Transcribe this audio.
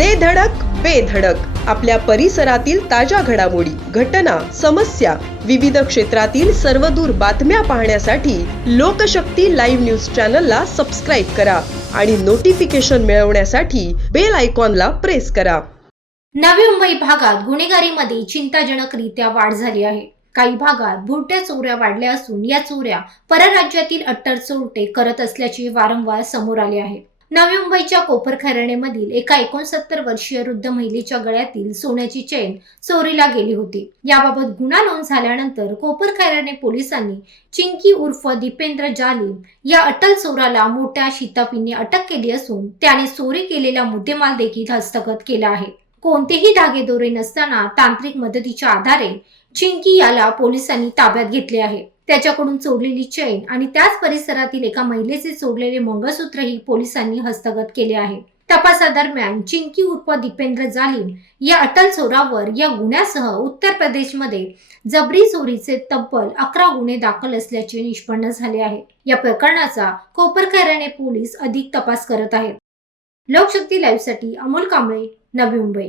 दे धडक बेधडक आपल्या परिसरातील ताज्या घडामोडी घटना समस्या विविध क्षेत्रातील सर्वदूर बातम्या पाहण्यासाठी लोकशक्ती लाईव्ह न्यूज चॅनलला सबस्क्राईब करा आणि नोटिफिकेशन मिळवण्यासाठी बेल आयकॉनला प्रेस करा. नवी मुंबई भागात गुन्हेगारीमध्ये चिंताजनकरित्या वाढ झाली आहे. काही भागात भुरट्या चोऱ्या वाढल्या असून या चोऱ्या परराज्यातील अट्टर चोरटे करत असल्याचे वारंवार समोर आले आहे. नवी मुंबईच्या कोपरखैरणे एका एकोणसत्तर वर्षीय वृद्ध महिलेच्या गळ्यातील सोन्याची चेन चोरीला गेली होती. याबाबत गुन्हा नोंद झाल्यानंतर कोपरखैरणे पोलिसांनी चिंकी उर्फ दीपेंद्र जालिम या अटल चोराला मोठ्या शिताफीने अटक केली असून त्याने चोरी केलेला मुद्देमाल देखील हस्तगत केला आहे. कोणतेही धागेदोरे नसताना तांत्रिक मदतीच्या आधारे चिंकी याला पोलिसांनी ताब्यात घेतले आहे. त्याच्याकडून चोरलेली चैन आणि त्याच परिसरातील एका महिलेचे चोरलेले मंगळसूत्रही पोलिसांनी हस्तगत केले आहे. तपासादरम्यान चिंकी उर्फ दीपेंद्र जालिम या अटल चोरावर या गुन्ह्यासह उत्तर प्रदेशमध्ये जबरी चोरीचे तब्बल अकरा गुन्हे दाखल असल्याचे निष्पन्न झाले आहे. या प्रकरणाचा कोपरखैराने पोलीस अधिक तपास करत आहेत. लोकशक्ती लाईव्हसाठी अमोल कांबळे नवी मुंबई.